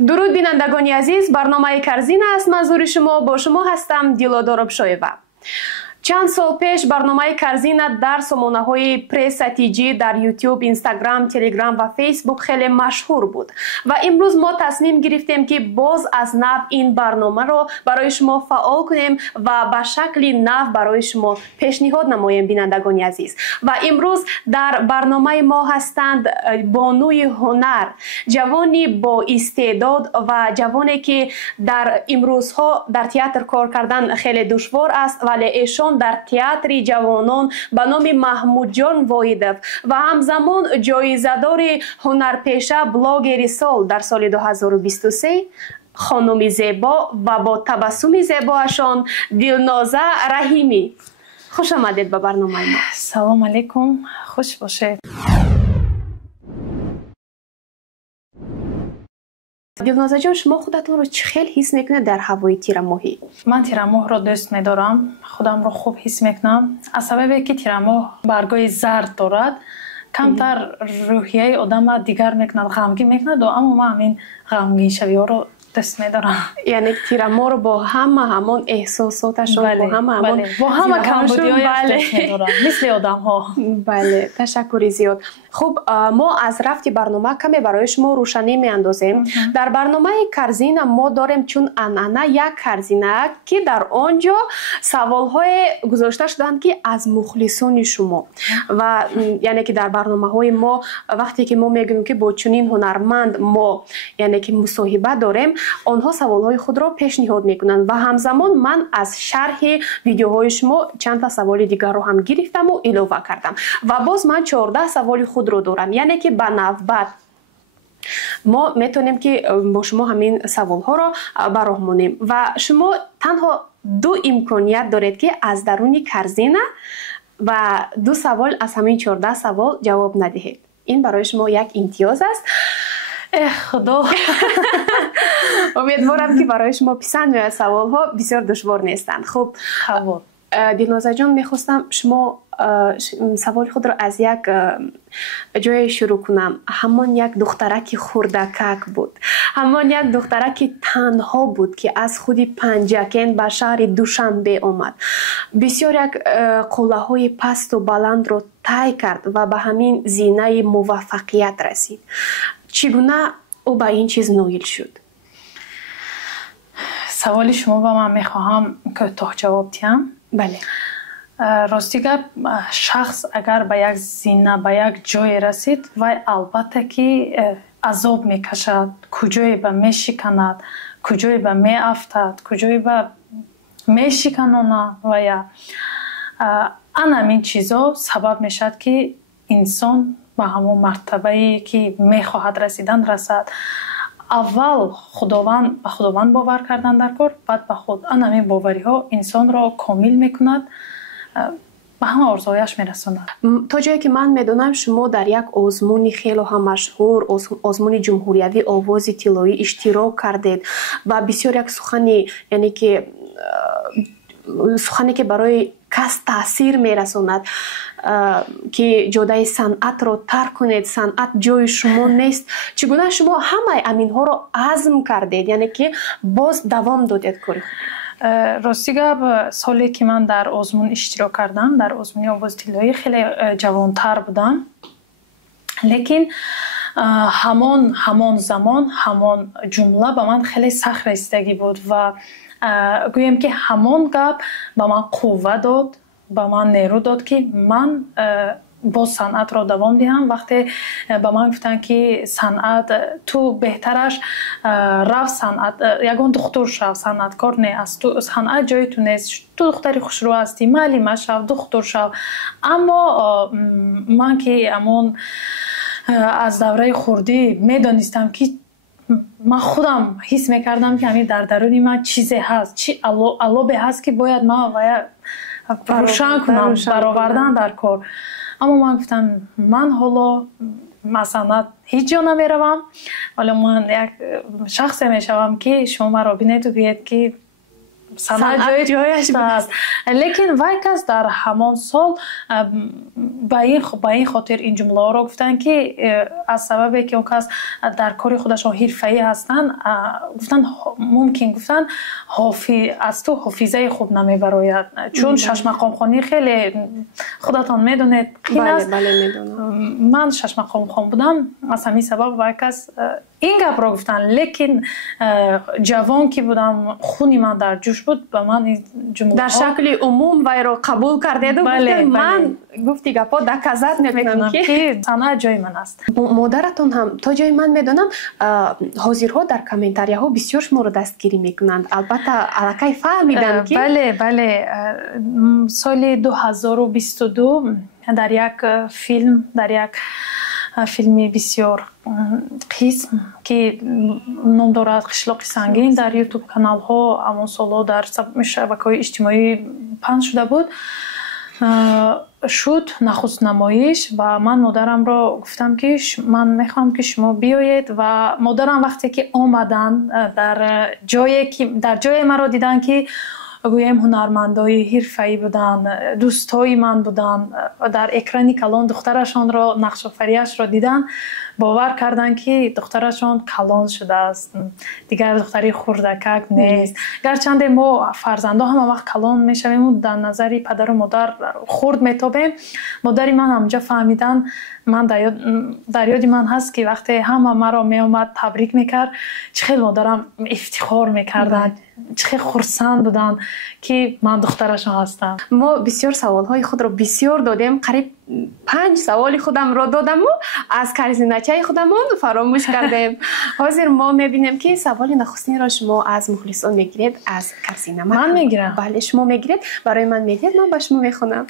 درود بینندگان عزیز، برنامه کرزین است. منظور شما با شما هستم دیلودار ابشویوا. چند سال پیش برنامه کرزین در سامانه‌های پرستیجی در یوتیوب، اینستاگرام، تلگرام و فیسبوک خیلی مشهور بود و امروز ما تصمیم گرفتیم که باز از نو این برنامه رو برای شما فعال کنیم و به شکل نو برای شما پیشنهاد نماییم بینندگان عزیز. و امروز در برنامه ما هستند بانوی هنر، جوانی با استعداد و جوانی که در امروزها در تئاتر کار کردن خیلی دشوار است، ولی ایشان در تئاتر جوانان به نام محمود جان وایدوف و همزمان جایزه‌دار هنرپیشه بلاگر سال در سال 2023 خانم زیبا و با تبسم زیبایشان دلنازه رحیمی. خوش آمدید به برنامه ما. سلام علیکم، خوش باشید. دلنازه جان، شما خودتون رو چه خیلی حس میکنید در هوای تیر ماهی؟ من تیر ماه رو دوست میدارم، خودم رو خوب حس میکنم از سببی که تیر ماه برگای زرد دارد، کمتر روحیه آدم دیگر میکند، غمگین میکند و اما من همین غمگین شوی ها رو دوست میدارم. یعنی تیر ماه رو با همون احساساتشون، با همه کمبودی‌هایش دوست میدارم، مثل آدم ها. بله، تشکری زیاد. خب ما از رفت برنامه کمی برای شما روشنی میاندازیم. در برنامه کرزین ما داریم چون انانه یک کرزینه که در آنجا سوال‌های گذاشته شدند که از مخلصان شما و یعنی که در برنامه‌های ما وقتی که ما میگیم که با چنین هنرمند ما یعنی که مصاحبه داریم، آنها سوال‌های خود را پیشنهاد میکنند و همزمان من از شرح ویدیوهای شما چند تا سوال دیگر رو هم گرفتم و اضافه کردم و باز من 14 سوال خود رو دارم، یعنی که به نوبت ما میتونیم که با شما همین سوال ها را براهمونیم و شما تنها 2 امکانیت دارید که از درون کرزینه و 2 سوال از همین 14 سوال جواب ندهید. این برای شما یک امتیاز است. خدا. امیدوارم که برای شما پسند میاد، سوال ها بسیار دشوار نیستند. خب دلنازه جان، میخواستم شما سوال خود را از یک جای شروع کنم. همان یک دخترک خردکک بود، همان یک دخترک تنها بود که از خودی پنجکین به شهر دوشنبه آمد، بسیار یک قله های پست و بلند را طی کرد و به همین زینه موفقیت رسید. چگونه او به این چیز نایل شد؟ سوال شما با من میخواهم که کوتاه جواب دهم. بله. راستی گپ، شخص اگر به یک زینه به یک جای رسید و البته که عذاب میکشد، کجایی به میشکند، کجایی به میافتد، کجایی به میشکناند و یا همین چیزا سبب میشد که انسان به همون مرتبه‌ای که میخواهد رسیدن رسد. اول به خداوند باور کردن در کار، بعد به خود. همین باوری ها انسان را کامل میکند، به همه آرزویش میرساند. تا جایی که من میدونم شما در یک آزمون خیلی هم مشهور، آزمون جمهوریوی آواز طلایی اشتراک کردید و بسیار یک سخنی، یعنی که سخنی که برای کس تاثیر میرساند که جاده صنعت رو ترک کنید، صنعت جای شما نیست. چگونه شما همه امین ها رو عزم کردید، یعنی که باز دوام دادید کاری خود؟ راستی گپ، سالی که من در آزمون اشتراک کردم، در آزمون آواز طلایی، خیلی جوانتر بودم، لیکن همان زمان همان جمله به من خیلی سخت رسیدگی بود و گویم که همان گپ به من قوه داد، به من نیرو داد که من با صنعت را دوام دهم. وقتی به من گفتن که صنعت تو بهترش رفت صنعت، یگان دختر شو، صنعتکار نه است، تو صنعت جای تو نیست، تو دختری خوشرو هستی، معلم شو، دختر شو. اما من که امون از دوره خردی میدانستم که من خودم حس میکردم که همین در درونی من چیزی هست، چی علابه هست که باید من روشن کنم، برآوردن در کار. اما من گفتم من حالا مثلا هیچ جا نمیروم، حالا من یک شخص میشوم که شما را بینید و بگید که санаат ҷояш аст. лекин вай кас дар ҳамон сол ба ин хотир ин ҷумлаҳоро гуфтанд ки аз сабабе ки он кас дар кори худашон ҳирфаӣ ҳастанд, гуфтанд мумкин гуфтанд аз ту ҳофизаи хуб намебарояд, чун шашмақомхонӣ хеле худатон медонед қин аст. ман шашмақомхон будам, аз ҳамин сабаб вай кас ин гапро гуфтанд. лекин ҷавон ки будам, хуни ман дар ҷӯш буд, ба ман ин ҷумлаҳо дар шакли умум вайро қабул кардеду гуфтед ман гуфти гапо даказат мекунам ки санаат ҷои ман аст. модаратон ҳам то ҷои ман медонам ҳозирҳо дар комментарияҳо бисёр шуморо дастгирӣ мекунанд. албатта аллакай фаҳмиданд ки бале соли 2022 дар як филм, дар як филми бисёр қисм ки ном дорад қишлоқи сангин, дар ютуб каналҳо ҳамон солҳо дар шабакаҳои иҷтимоӣ пахш шуда буд. шуд нахуст намоиш ва ман модарамро гуфтам ки ман мехоҳам ки шумо биёед ва модарам вақте ки омаданд дар ҷое маро диданд ки гӯем ҳунармандои ҳирфаӣ буданд, дӯстҳои ман буданд, дар экрани калон духтарашонро, нақшофариашро диданд, бовар карданд ки духтарашон калон шудааст, дигар духтари хурдакак нест. гарчанде мо фарзандо ҳама вақт калон мешавему, дар назари падару модар хурд метобем. модари ман ҳамҷо фаҳмиданд. ман дар ёди ман ҳаст ки вақте ҳама маро меомад табрик мекард, чӣ хел модарам ифтихор мекарданд, чӣ хел хурсанд буданд ки ман духтарашон ҳастам. мо бисёр саволҳои худро бисёр додем, қариб 5 саволи худамро додаму аз корзиначаи худамон фаромӯш кардем. ҳозир мо мебинем ки саволи нахустинро шумо аз мухлисон мегиред, аз корзина. ман мегирам? бале, шумо мегиред, барои ман медиҳед, ман ба шумо мехонам.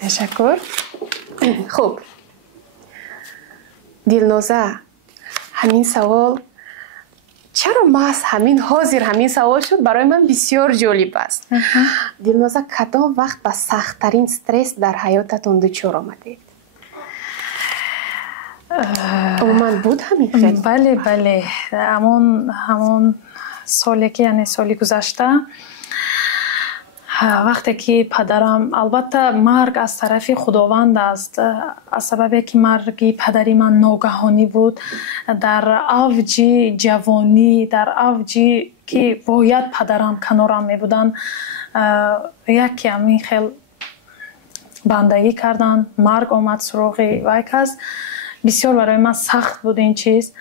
ташаккур. хуб, дилноза, ҳамин савол чаро маҳз ҳозир ҳамин савол шуд, барои ман бисёр ҷолиб аст. дилноза, кадом вақт ба сахттарин стресс дар ҳаётатон дучор омадед? умуман буд ҳамин хел? бале ҳамон соле ки яъне соли гузашта, вақте ки падарам, албатта марг аз тарафи худованд аст, аз сабабе ки марги падари ман ногаҳонӣ буд, дар авҷи ҷавонӣ, дар авҷи ки бояд падарам канорам мебуданд, яке ҳамин хел бандагӣ карданд, марг омад суроғи вай кас. бисёр барои ман сахт буд ин чиз.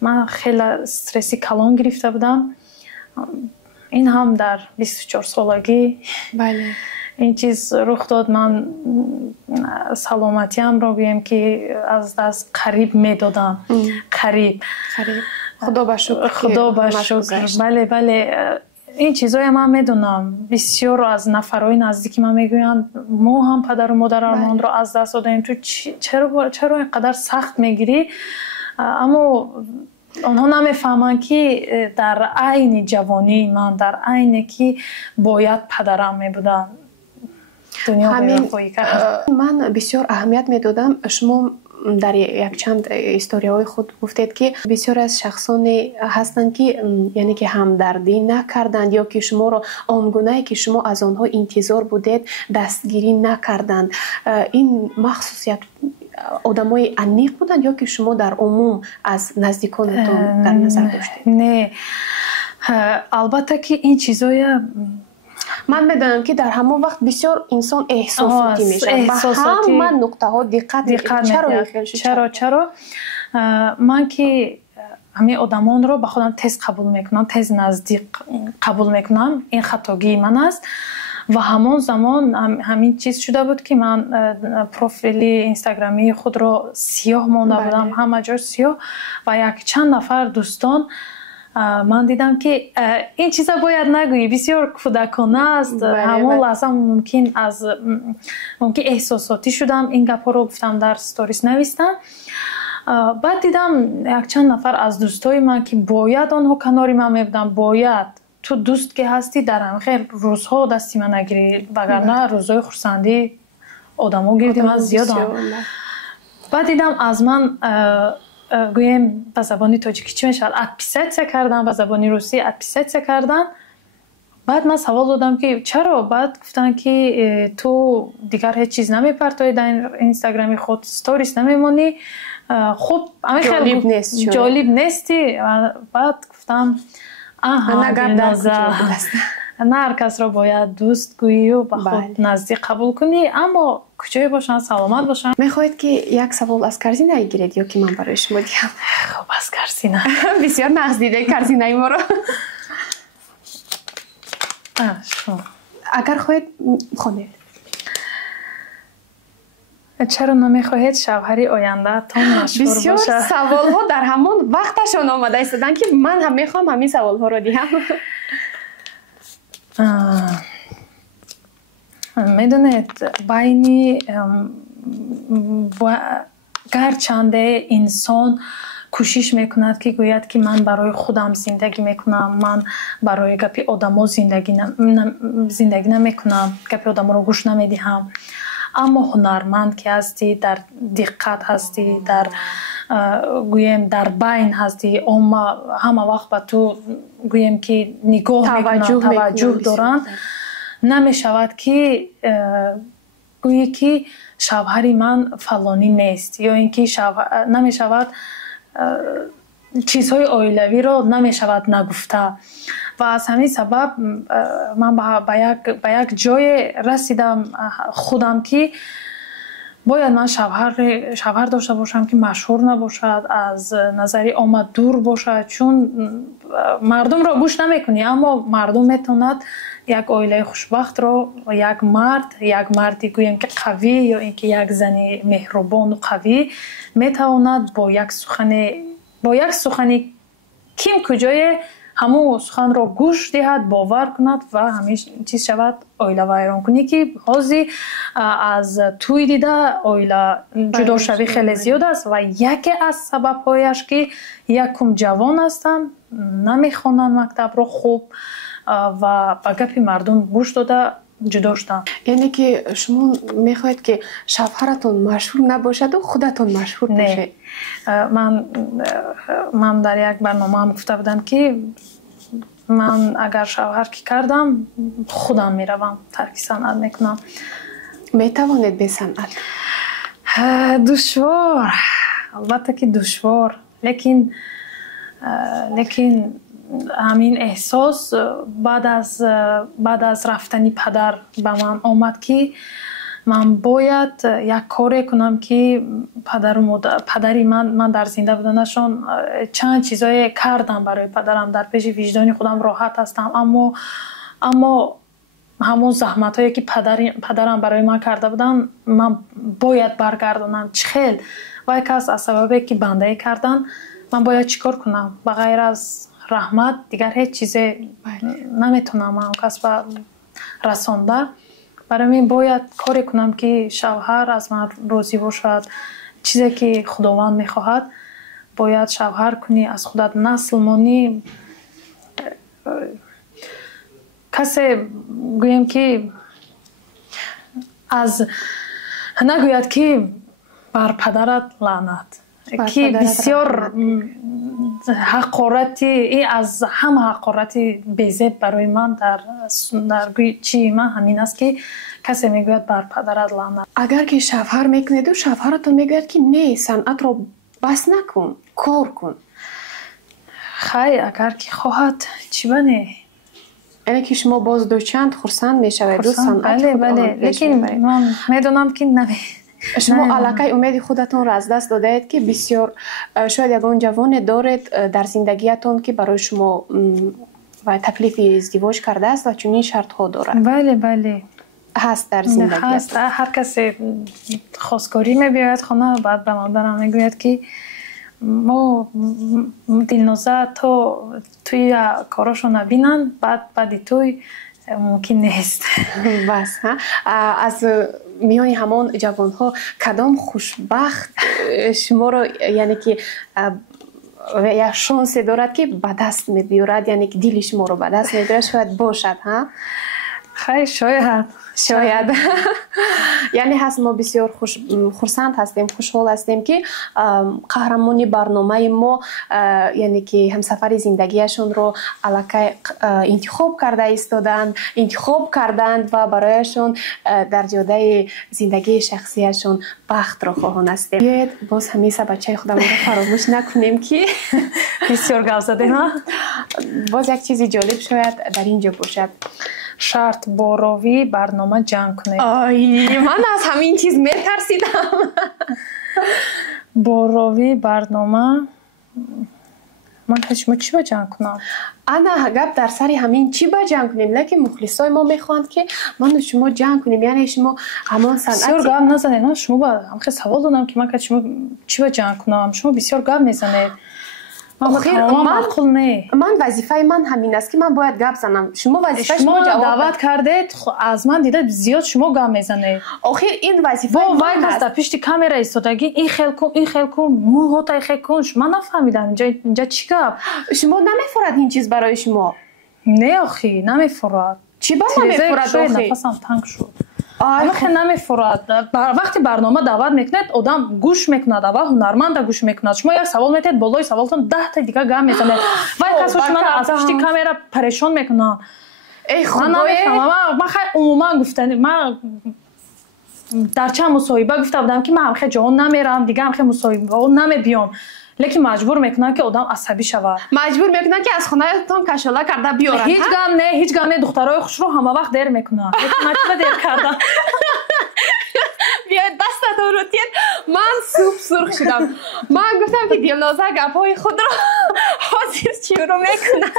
ман хеле стресси калон гирифта будам. ин ҳам дар 24 солагӣ ин чиз рух дод. ман саломатиамро гӯем ки аз даст қариб медодам. қариб. худо ба шукр. бале ин чизоя ман медонам. бисёр аз нафарҳои наздики ман мегӯянд мо ҳам падару модарамонро аз даст додаем, ту чаро инқадар сахт мегирӣ? аммо онҳо намефаҳманд ки дар айни ҷавонии ман, дар айне ки бояд падарам мебуданд, дунё бероҳӣ кард. ман бисёр аҳамият медодам. шумо дар якчанд историяҳои худ гуфтед ки бисёре аз шахсоне ҳастанд ки яъне ки ҳамдардӣ накарданд ё ки шуморо он гунае ки шумо аз онҳо интизор будед дастгирӣ накарданд. ин махсус як одамои аниқ буданд ё ки шумо дар умум аз наздиконатон дар назар доштед? Не, албатта ки ин чизоя ман медонам ки дар ҳамон вақт бисёр инсон эҳсосотӣ мешавад. ба ҳама нуқтаҳо диққат мекунад. чаро ман ки ҳамин одамонро ба худам тез қабул мекунам, тез наздик қабул мекунам. ин хатогии ман аст. ва ҳамон замон ҳамин чиз шуда буд ки ман профили инстаграмии худро сиёҳ монда будам, ҳама ҷо сиёҳ. ва якчанд нафар дӯстон ман дидам ки ин чиза бояд нагӯӣ, бисёр кӯдакона аст. ҳамон лаҳза мумкин эҳсосотӣ шудам, ин гапҳоро гуфтам, дар сторис навистам. баъд дидам якчанд нафар аз дӯстои ман ки бояд онҳо канори ман мебуданд, бояд ту дӯст ки ҳастӣ дар ҳамихел рӯзҳо дасти ман нагирӣ, вагарна рӯзҳои хурсандӣ одамо гирди ман зиёдам. баъд дидам аз ман гӯем ба забони тоҷикӣ чӣ мешавад, отписатсия кардан, ба забони русӣ отписатсия кардан. баъд ман савол додам ки чаро? баъд гуфтанд ки ту дигар ҳеҷ чиз намепартоӣ дар инстаграми худ, сторис намемонӣ. хуб ҷолиб нести. баъд гуфтам не ҳар касро бояд дӯст гӯию ба худ наздик қабул кунӣ, аммо куҷое бошанд, саломат бошанд. мехоҳед ки як савол аз Корзина гиред ё ки ман барои шумо диҳам? хуб, аз Корзина. бисёр нағз дидаи Корзинаи моро. агар хоҳед хонед. чаро намехоҳед шавҳари ояндаатон машҳур бошад? бисёр саволҳо дар ҳамон вақташон омада истоданд ки ман ҳам мехоҳам ҳамин саволҳоро диҳам. медонед, байни гарчанде инсон кӯшиш мекунад ки гӯяд ки ман барои худам зиндагӣ мекунам, ман барои гапи одамо зиндагӣ намекунам, гапи одаморо гӯш намедиҳам. аммо ҳунарманд ки ҳастӣ, дар диққат ҳастӣ, дар гӯем дар байн ҳастӣ, омма ҳама вақт ба ту гӯем ки нигоҳ мекунанд, таваҷҷӯҳ доранд, намешавад ки гӯӣ ки шавҳари ман фалонӣ нест, ё ин ки намешавад чизҳои оилавиро намешавад нагуфта. ва аз ҳамин сабаб ман ба як ҷое расидам худам ки бояд ман шавҳар дошта бошам ки машҳур набошад, аз назари омма дур бошад, чун мардумро гӯш намекунӣ, аммо мардум метавонад як оилаи хушбахтро, як марди гӯем ки қавӣ ё ин ки як зани меҳрубону қавӣ метавонад бо як сухани ким куҷое ҳамун суханро гӯш диҳад, бовар кунад ва ҳамин чиз шавад оила вайрон кунӣ, ки ҳозир аз тӯй дида оила ҷудошавӣ хеле зиёд аст ва яке аз сабабҳояш ки якум ҷавон ҳастанд, намехонанд мактабро хуб ва ба гапи мардум гӯш дода ҷудо шуданд. яъне ки шумо мехоҳед ки шавҳаратон машҳур набошаду худатон машҳур бошед? ман дар як барномаам гуфта будам ки ман агар шавҳар ки кардам, худам меравам, тарки санъат мекунам. метавонед бе санъат? душвор, албатта ки душвор, лекин ҳамин эҳсос баъд аз рафтани падар ба ман омад ки ман бояд як коре кунам ки падари ман дар зинда буданашон чанд чизое кардам барои падарам, дар пеши виҷдони худам роҳат ҳастам, аммо ҳамон заҳматҳое ки падарам барои ман карда буданд, ман бояд баргардонам. чӣ хел? вай кас аз сабабе ки бандагӣ кардан, ман бояд чӣ кор кунам? ба ғайр аз раҳмат дигар ҳеҷ чизе наметавонам ман касба расонда. барои мин бояд коре кунам ки шавҳар аз ман розӣ бошад. чизе ки худованд мехоҳад, бояд шавҳар кунӣ, аз худат насл монӣ. касе гӯем ки нагӯяд ки бар падарат лаънат, ки бисёр ҳақорати аз ҳама ҳақорати безеб барои ман дар чии ман ҳамин аст ки касе мегӯяд бар падарат лаънат. агар ки шавҳар мекунеду шавҳаратон мегӯяд ки не, санъатро бас накун, кор кун. хай, агар ки хоҳад чӣ бане? яъне ки шумо боз дучанд хурсанд мешаведу санъати бале, лекин ман медонам ки шумо аллакай умеди худатонро аз даст додаед ки бисёр шояд ягон ҷавоне доред дар зиндагиятон ки барои шумо таклифи издивоҷ кардааст ва чунин шартҳо дорад. бале ҳаст дар зиндагият. ҳар касе хостгорӣ мебиёяд хона, баъд ба модарам мегӯяд ки мо Дилноза то туи корошо набинанд, баъди туй мумкин нест. бас аз миёни ҳамон ҷавонҳо кадом хушбахт шуморо яъне ки як шонсе дорад ки ба даст мебиёрад, яъне ки дили шуморо ба даст мебиёрад, шояд бошад? خیر شاید یعنی هست ما بسیار خرسند هستیم خوشحال هستیم که قهرمانی برنامه ما یعنی که همسفر زندگیشون رو الکی انتخاب کرده ایستادند انتخاب کردند و برایشون در جاده زندگی شخصیشون بخت را خواهان هستیم. باز همیشه بچه خودمون رو فراموش نکنیم که بسیار گپ زدیم. باز یک چیزی جالب شاید در اینجا باشد. شرط با راوی برنامه جنگ کنه. من از همین چیز میترسیدم. با راوی برنامه من شما چی با جنگ کنم؟ انا گپ در سر همین چی با جنگ کنیم، لیکن مخلصای ما میخواند که من و شما جنگ کنیم، یعنی شما همان صنعتی بسیار گپ نزنید. شما با هم خیلی سوال دادم که من شما چی با جنگ کنم، شما بسیار گپ میزنید. من وظیفه من همین است که من باید گپ زنم. شما وظیفه شما دعوت کردید، از من دیده زیاد شما گپ میزنید. آخر این وظیفه من است. در پشت کامera ایستادگی این خیل کن موهات خیل کن. من نفهمیدم اینجا چی گپ. شما نمیفورد این چیز برای شما؟ نه آخی نمیفورد. چی با نمیفورد آخی؟ نفسم تنگ شد. اما خیلی نمیفورد. وقتی برنامه دعوت میکنید آدم گوش میکند و هنرمند گوش میکند. شما یک سوال میتید بالای سوالتون 10 تا دیگه گپ میزنید. وای کسا شما از پشت کامera پریشان میکنه. ای خدای من خیلی عموما گفتم من در چند مصاحبه گفته بودم که من خیلی جان نمیرم دیگه، هم خیلی مصاحبه نمیبیام، لیکن مجبور میکنن که آدم عصبی شود. مجبور میکنن که از خونهتون کشاله کرده بیارن. هیچ گام نه دخترای خوش رو همه وقت دیر میکنن. من چرا دیر کردم؟ بیاید دستتون رو تید. من سرخ شدم. من گفتم که دلنازه گپای خود رو حاضر شروع میکنه.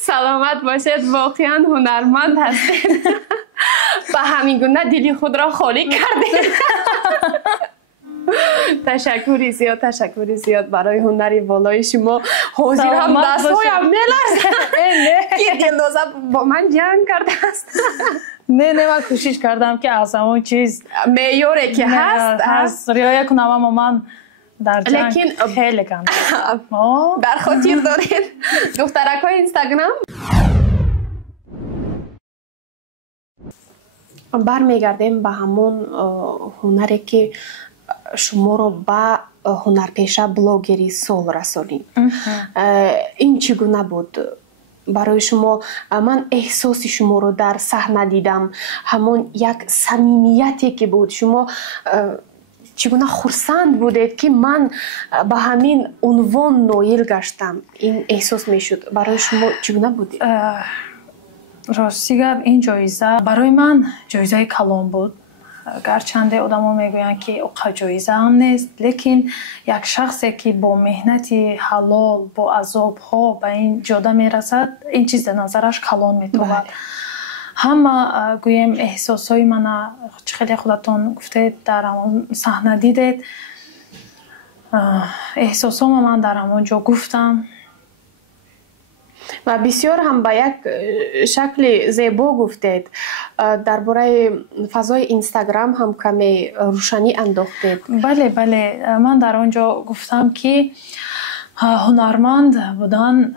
سلامت باشید، واقعا هنرمند هستید. به همین گونه دلی خود را خالی کردید. تشکری زیاد برای هنری والای شما. حاضر هم دستهایم میلرزه که دلنازه با من جنگ کرده است. نه من کوشش کردم که از همون چیز معیاری که هست رعایت کنم، اما من در جنگ خیلی کم در خاطر دارید دخترکای اینستاگرام. برمیگردیم به همون هنری که شما رو به هنرپیشه بلاگری سال رسانید. این چگونه بود برای شما؟ من احساس شما رو در صحنه دیدم، همون یک صمیمیتی که بود. شما چگونه خرسند بودید که من به همین عنوان نایل گشتم؟ این احساس میشد برای شما چگونه بود؟ راستی گپ این جایزه برای من جایزه کلان بود. گرچنده آدم ها میگوین که اوقا جایزه هم نیست، لیکن یک شخصی که با مهنتی حلال با عذاب ها به این جاده میرسد، این چیز در نظرش کلان میتواند. همه گویم احساس های من خیلی خودتون گفتید در همون صحنه دیدید، احساس ها من در همون جا گفتم و بسیار هم به یک شکل زیبا گفتید. درباره فضای اینستاگرام هم کمی روشنی انداختید. بله من در آنجا گفتم که هنرمند بودن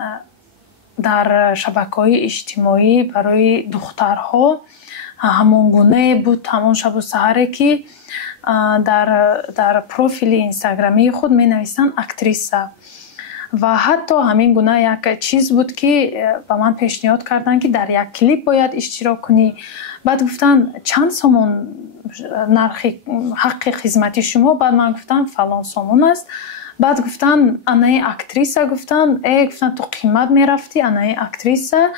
در شبکه‌های اجتماعی برای دخترها همون گونه بود، همون شب و سحری که در پروفیل اینستاگرامی خود می نویسن اکتریسه، و حتی همین گونه یک چیز بود که به من پیشنهاد کردن که در یک کلیپ باید اشتراک کنی. بعد گفتن چند سومون نرخ حق خدمتی شما؟ بعد من گفتم فلان سومون است. بعد گفتن انای اکتریسه، گفتن تو قیمت میرفتی انای اکتریسه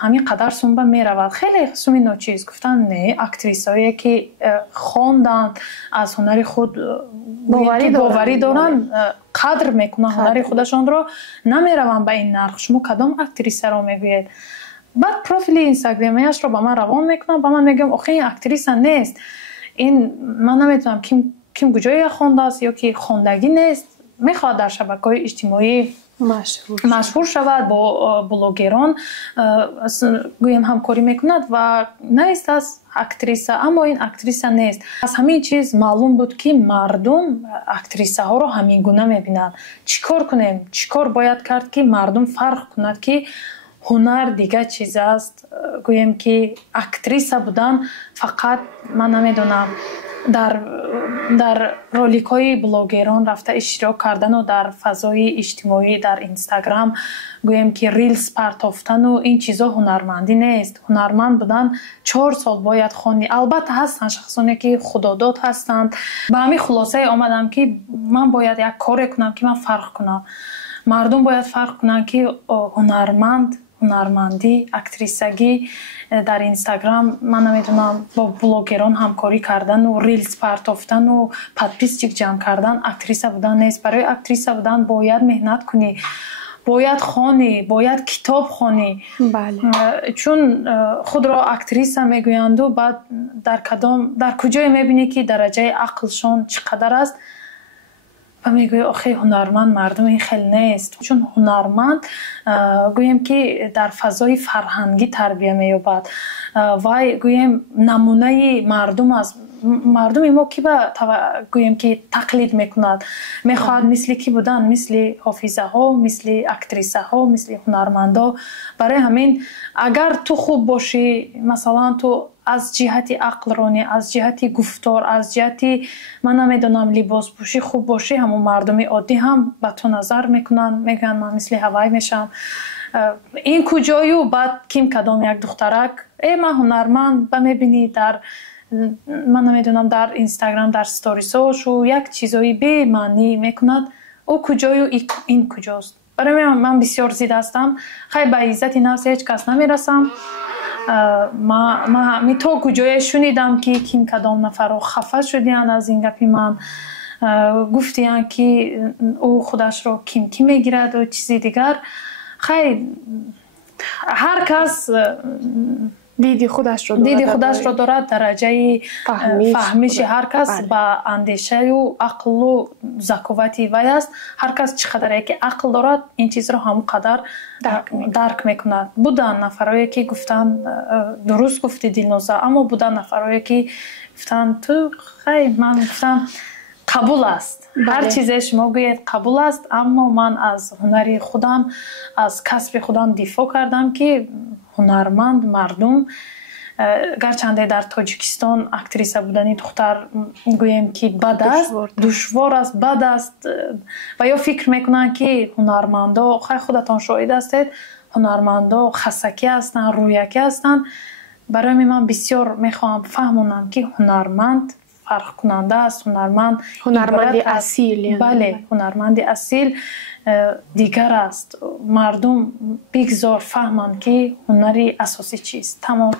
همین قدر سوم میرود، خیلی سومی ناچیز. گفتن نه، اکتریسه هایی که خواندن از هنر خود باوری دارن قدر میکنن هنر خودشان رو، نمیرون به این نرخ. شما کدام اکتریسه رو میگوید؟ بعد پروفیل اینستاگرامیش رو با من روان میکنم، با من میگم آخه این اکتریسه نیست، این من نمیتونم کیم کجای خونده است یا که خوندگی نیست، میخواد در شبکه‌های اجتماعی مشهور شود، با بلوگران گویم همکاری میکند و نیست از اکتریسه، اما این اکتریسه نیست. از همین چیز معلوم بود که مردم اکتریسه ها رو همین گونه میبینند. چیکار کنیم؟ چیکار باید کرد که مردم فرق کند که ҳунар дигар чиз аст. гӯем ки актриса будан фақат ман намедонам дар роликҳои блогерон рафта иштирок кардану дар фазои иҷтимоӣ дар Инстаграм гӯем ки рилс партофтану ин чизо ҳунармандӣ нест. ҳунарманд будан 4 сол бояд хонӣ. албатта ҳастанд шахсоне ки худодод ҳастанд. ба ҳамин хулосае омадам ки ман бояд як коре кунам ки ман фарқ кунам. мардум бояд фарқ кунанд ки ҳунармандӣ, актрисагӣ дар Инстаграм ман намедонам бо блогерон ҳамкорӣ кардану рилс партофтану подписчик ҷамъ кардан актриса будан нест. барои актриса будан бояд меҳнат кунӣ, бояд хонӣ, бояд китоб хонӣ. чун худро актриса мегӯянду баъд дар куҷое мебинӣ ки дараҷаи ақлшон чӣ қадар аст ва мегӯӣ охи ҳунарманд мардум ин хел нест. чун ҳунарманд гӯем ки дар фазои фарҳангӣ тарбия меёбад. вай гӯем намунаи мардум аст. мардуми мо ки ба гӯем ки тақлид мекунад, мехоҳад мисли ки будан, мисли ҳофизаҳо, мисли актрисаҳо, мисли ҳунармандо. барои ҳамин агар ту хуб бошӣ, масалан ту аз ҷиҳати ақлронӣ, аз ҷиҳати гуфтор, аз ҷиҳати ман намедонам либоспӯшӣ хуб бошӣ, ҳамон мардуми оддӣ ҳам ба ту назар мекунанд, мегӯянд ман мисли ҳавай мешавам. ин куҷою баъд ким кадом як духтарак ман ҳунарманд ба мебинӣ дар ман намедонам дар Инстаграм дар сторисошу як чизои бемаънӣ мекунад. ӯ куҷою ин куҷост. барои ман бисёр зид ҳастам. хай ба иззати нафс ҳеҷ кас намерасам. ман то куҷое шунидам ки ким кадом нафарро хафа шудиянд аз ин гапи ман. гуфтиянд ки ӯ худашро ким мегирад ӯ чизи дигар. хай ҳар кас диди худашро дорад. дараҷаи фаҳмиши ҳар кас ба андешаю ақлу заковати вай аст. ҳар кас чӣ қадаре ки ақл дорад ин чизро ҳамон қадар дарк мекунад. буданд нафарое ки гуфтанд, дуруст гуфти Дилноза, аммо буданд нафарое ки гуфтанд ту хай ман гуфтам қабул аст. ҳар чизе шумо гӯед қабул аст, аммо ман аз ҳунари худам, аз касби худам дифоъ кардам ки ҳунарманд мардум, гарчанде дар Тоҷикистон актриса будани духтар гӯем ки бад аст, душвор аст, бад аст ва ё фикр мекунанд ки ҳунармандо, хай худатон шоҳид ҳастед, ҳунармандо хасакӣ ҳастанд, рӯякӣ ҳастанд. барои ман бисёр мехоҳам фаҳмонам ки ҳунарманд фарқкунанда аст. ҳунарманди асил, бале, ҳунарманди асил дигар аст. мардум бигзор фаҳманд ки ҳунари асосӣ чист. тамом.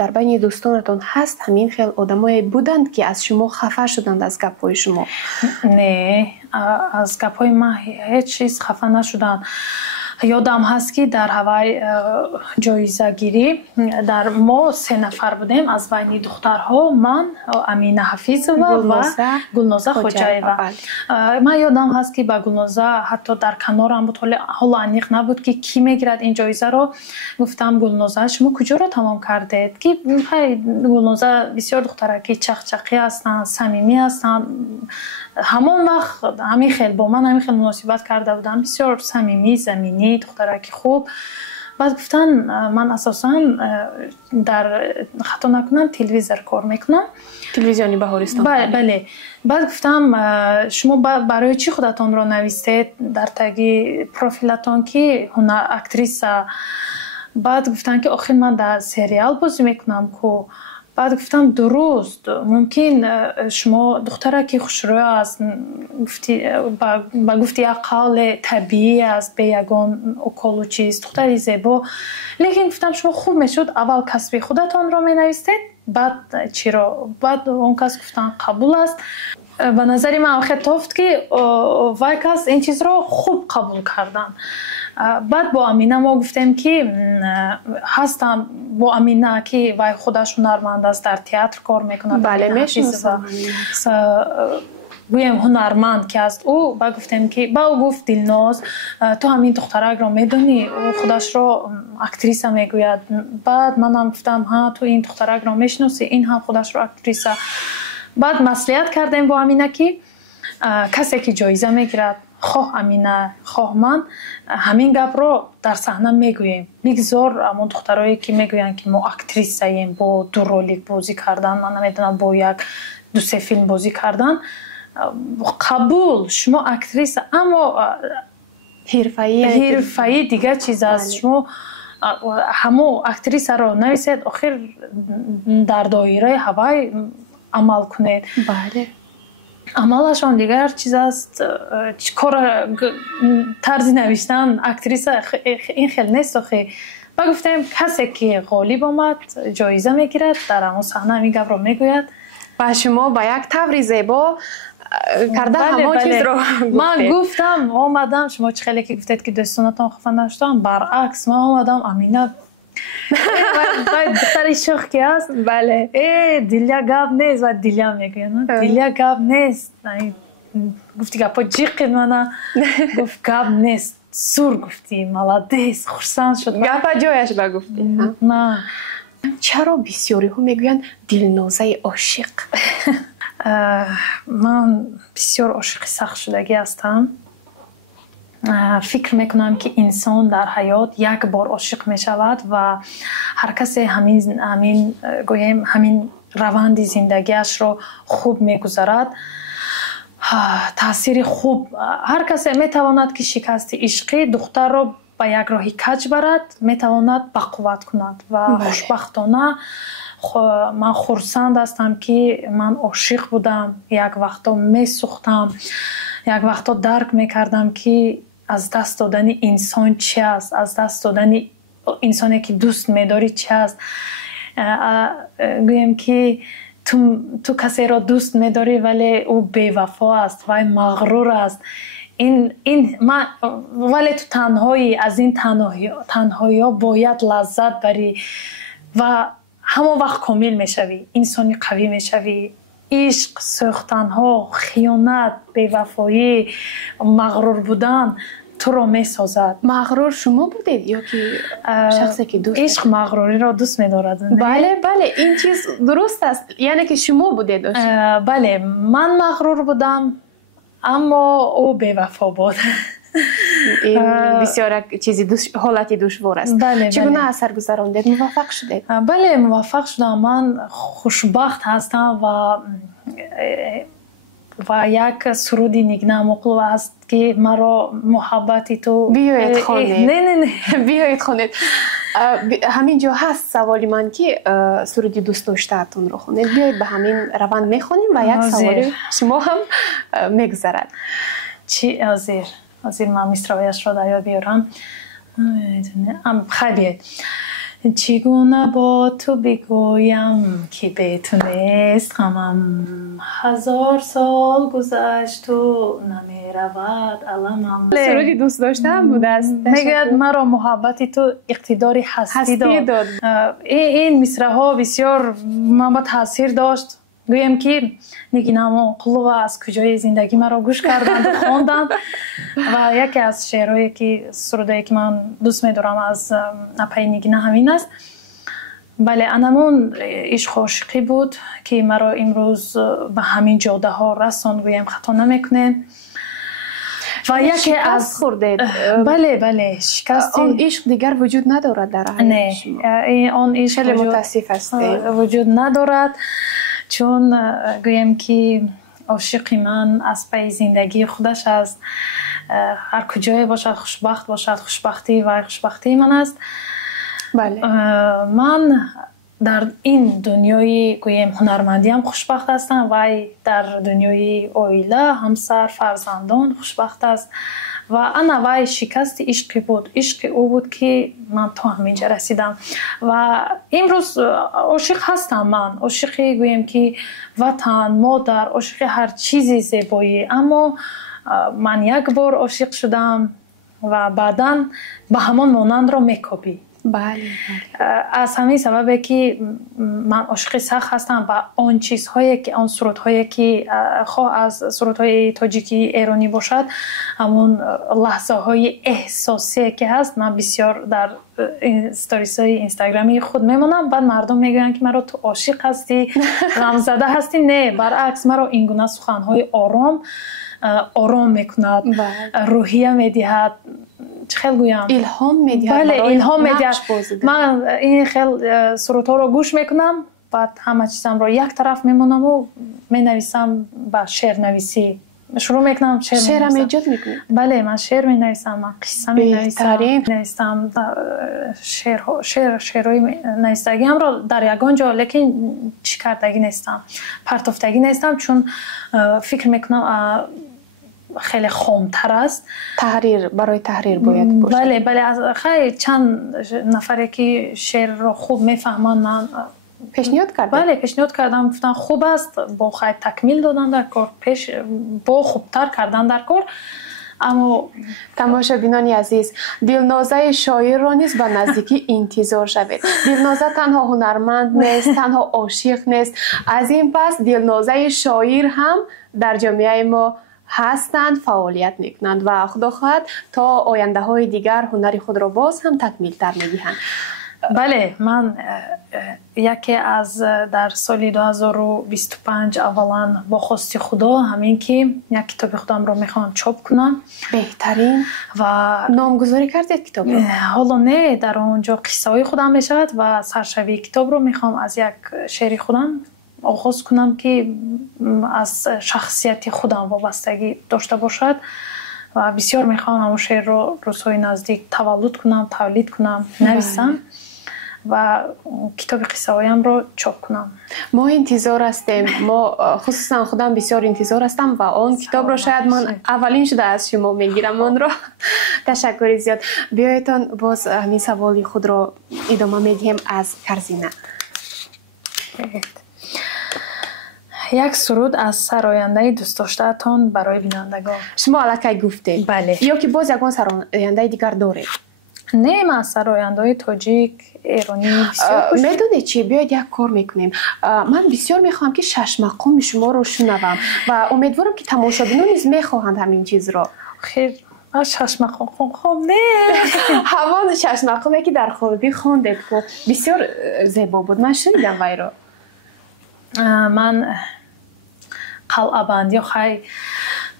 дар байни дӯстонатон ҳаст ҳамин хел одамое буданд ки аз шумо хафа шуданд аз гапҳои шумо? Не, аз гапҳои ман ҳеҷ чиз хафа нашуданд. ёдам ҳаст ки дар ҳавай ҷоизагирӣ дар мо 3 нафар будем аз байни духтарҳо, ман, Амина Ҳафизова ва Гулноза Хоҷаева. ман ёдам ҳаст ки ба Гулноза ҳатто дар канорам буд, ҳоло аниқ набуд ки кӣ мегирад ин ҷоизаро. гуфтам Гулноза шумо куҷоро тамом кардед? ки Гулноза бисёр духтараки чақчақӣ ҳастанд, самимӣ ҳастанд. ҳамон вақт ҳамин хел бо ман ҳамин хел муносибат карда буданд. бисёр самимӣ, заминӣ, духтараки хуб. баъд гуфтан ман асосан дар хато накунам телевизор кор мекунам, телевизиони Баҳористон. бале. баъд гуфтам шумо барои чӣ худатонро навистед дар таги профилатон ки актриса? баъд гуфтан ки охир ман дар сериал бозӣ мекунам ку. баъд гуфтам дуруст, мумкин шумо духтараки хушрӯй аст, ба гуфти як қавле табиӣ аст, бе ягон уколу чиз, духтари зебо. лекин гуфтам шумо хуб мешуд аввал касби худатонро менавистед, баъд чиро? баъд он кас гуфтан қабул аст. ба назари ман охир тофт ки вай кас ин чизро хуб қабул кардан. баъд бо Амина мо гуфтем ки ҳастам бо Амина ки вай худаш ҳунарманд аст, дар театр кор мекунад. бале, мешинасам. гӯем ҳунарманд ки аст ӯ. ба гуфтем ки ба ӯ гуфт Дилноз ту ҳамин духтаракро медонӣ, ӯ худашро актриса мегӯяд. баъд манам гуфтам ҳа ту ин духтаракро мешиносӣ, ин ҳам худашро актриса. баъд маслиҳат кардем бо Амина ки касе ки ҷоиза мегирад خواه امینه خواه من همین گپ رو در صحنه میگوییم. بگذار همون دخترایی که میگوین که ما اکتریساییم با 2 رولیک بازی کردن، من نمیدونم با 1-2 فیلم بازی کردن، قبول شما اکتریس، اما حرفه‌ای دیگه چیز است. شما همو اکتریس رو نویسید آخر در دایره هوای عمل کنید. بله عملشان دیگر چیز است. کار طرز نوشتن اکتریس این خیلی نیست. و گفتیم کسی که غالب آمد جایزه میگیرد، در همون صحنه این گپ رو میگوید و شما با یک طور زیبا کرده همه چیز رو من گفتم آمدم. شما چه خیلی که گفتید که دوستانتان خفه نشدن، برعکس من آمدم امینه دختری شوخ که هست. بله دیلیا گپ نیست و دیلیا میگوید دیلیا گپ نیست. گفتی گپا جیق منه، گفت گپ نیست سور گفتی ملادیس خورسان شد. گپا جایش بگفتی. نه چرا بسیاری ها میگوین دلنازه عاشق؟ من بسیار عاشق سخت شدگی هستم. فکر میکنم که انسان در حیات یک بار عاشق میشود و هر کسی همین روند زندگیش رو خوب میگذارد. تاثیر خوب هر کسی میتواند که شکست عشقی دختر رو به یک راهی کج برد، میتواند بقوت کند و خوشبختانه من خرسند هستم که من عاشق بودم. یک وقتا میسوختم، یک وقتا درک میکردم که از دست دادن انسان چی است، از دست دادن انسانی که دوست میداری چی است. گویم که تو کسی را دوست میداری ولی او بی‌وفا است و مغرور است. ولی تو تنهایی از این تنهایی ها باید لذت بری و همون وقت کامل میشوی، انسانی قوی میشوی. عشق، سوختن ها، خیانت، بی‌وفایی، مغرور بودن تو رو میسازد. مغرور شما بودید یا که شخصی که دوست؟ عشق مغروری را دوست می‌دارد. بله این چیز درست است، یعنی که شما بودید. بله من مغرور بودم اما او بی‌وفا بود. این بسیار چیزی حالتی دشوار است. چگونه اثر گذراندید؟ موفق شدید؟ بله موفق شدم. من خوشبخت هستم و یک سرودی نگنه مقلوب است که مرا محبتی تو بیایید خوانید. نه بیایید خوانید. همینجا هست سوالی من که سرودی دوست داشتهتون رو خوانید. بیایید به همین روند میخونیم و یک سوالی شما هم میگذرد. چی ازیر من میسترویش را در یاد بیارم. خیلی چگونه با تو بگویم که به تو نیست غمم، 1000 سال گذشت و نمی رود علمم. سرودی دوست داشتم بوده است. میگوید مرا محبتی تو اقتدار هستی داد. این مصرع‌ها بسیار من تاثیر داشت. گویم که نگینم قلوب از کجای زندگی مرا گوش کردند و خواندند و یکی از شعرهایی که سرودهایی که من دوست می‌دارم از اپای نگینه همین است. بله انمون عشق عاشقی بود که مرا امروز به همین جاده ها رساند. گویم خطا نمیکنیم و یکی از خوردید. بله شکست. آن عشق دیگر وجود ندارد در حیات شما؟ نه آن عشق متاسف هستید وجود ندارد، چون گویم که عاشق من از پی زندگی خودش است. هر کجای باشد خوشبخت باشد، خوشبختی و خوشبختی من است. بله من در این دنیای گویم هنرمندی هم خوشبخت هستم و در دنیای عائله همسر فرزندان خوشبخت است و انا وای شکست عشقی بود. عشق او بود که من تا همینجا رسیدم و امروز عاشق هستم. من عاشق گویم که وطن، مادر، عاشق هر چیزی زیبایی. اما من یک بار عاشق شدم و بعداً به همان مانند را میکوبی. بله از همین سببه که من عاشق سخت هستم و آن چیزهایی که آن سرودهایی که خواه از سرودهای تاجیکی ایرانی باشد، همون لحظه های احساسی که هست، من بسیار در استوریس های اینستاگرامی خود میمونم. بعد مردم میگن که مرا تو عاشق هستی، غمزده هستی. نه برعکس، مرا این گونه سخنهای آرام آرام میکند، روحیه میدهد، خیلی گویم الهام میدهد. بله الهام میدهد. من این خیلی سرودها رو گوش میکنم، بعد همه چیزم رو یک طرف میمونم و مینویسم، با شعر نویسی شروع میکنم. شعر هم ایجاد میکنی؟ بله من شعر مینویسم، من قصه مینویسم، شعرهای نویسندگی هم رو در یگان جا، لیکن چی کردگی نیستم، پرتافتگی نیستم، چون فکر میکنم خیلی خامتر است. برای تحریر باید باشه. بله از خیلی چند نفری که شعر رو خوب میفهمن من پیشنهاد کردم. بله پیشنهاد کردم، گفتن خوب است، با خیلی تکمیل دادن در کار، با خوبتر کردن در کار. اما تماشابینان عزیز، دلنازه شاعر را نیز به نزدیکی انتظار شوید. دلنازه تنها هنرمند نیست، تنها عاشق نیست، از این پس دلنازه شاعر هم در جامعه ما هستند، فعالیت میکنند و خدا خواهد تا آینده های دیگر هنر خود را باز هم تکمیل تر میدهند. بله من یکی از در سال 2025 اولا با خواست خدا همین که یک کتاب خودم رو میخوام چاپ کنم. بهترین. و نامگذاری کردید کتاب رو؟ حالا نه، در اونجا قصه های خودم میشود و سرشوی کتاب رو میخوام از یک شعر خودم آغاز کنم که از شخصیت خودم وابستگی داشته باشد و بسیار میخوام همون شعر رو روزهای نزدیک تولید کنم، نویسم و کتاب قصه هایم رو چاپ کنم. ما انتظار هستیم، ما خصوصا خودم بسیار انتظار هستم و آن کتاب رو شاید من اولین شده از شما میگیرم آن رو. تشکر زیاد. بیایتان باز همین سوالی خود رو ادامه میدیم از کرزینه. یک سرود از سراینده دوست داشته‌تان برای بینندگان. شما الکی گفته. بله. یا که باز یکان سراینده دیگر داره؟ نه من سراینده تاجیک، ایرانی بسیار خوش. میدونی چی؟ بیاید یک کار میکنیم. من بسیار میخوام که 6 مقام شما رو شنوم و امیدوارم که تماشابینان نیز میخواهند همین چیز را. خیر 6 مقام خب نه. همان 6 مقامی که در خوابی خواندید بسیار زیبا بود. من شنیدم وی را. من قلعه‌بندی خیلی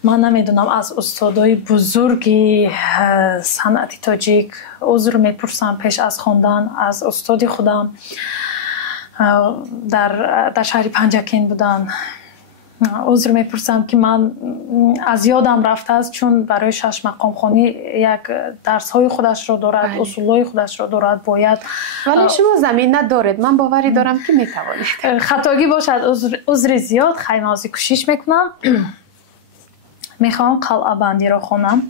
من نمیدونم از استادای بزرگی صنعت تاجیک عذر میپرسم پیش از خواندن از استاد خودم در شهر پنجکین بودن. عذر میپرسم که من از یادم رفته است، چون برای 6 مقام خوانی یک درس های خودش را دارد، اصول های خودش را دارد، باید ولی شما زمین ندارید. من باوری دارم که میتوانید. خطاگی باشد، عذر زیاد، خیلی نازی کوشش میکنم. میخوام قلعه‌بندی را خوانم.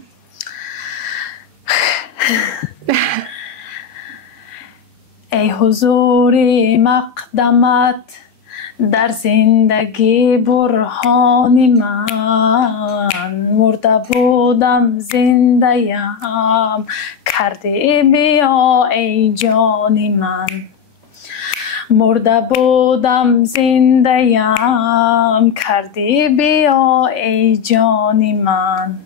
ای حضور مقدمت در زندگی برهان من، مرده بودم زنده ام کرده بیا ای جان من، مرده بودم زنده ام کرده بیا ای جان من،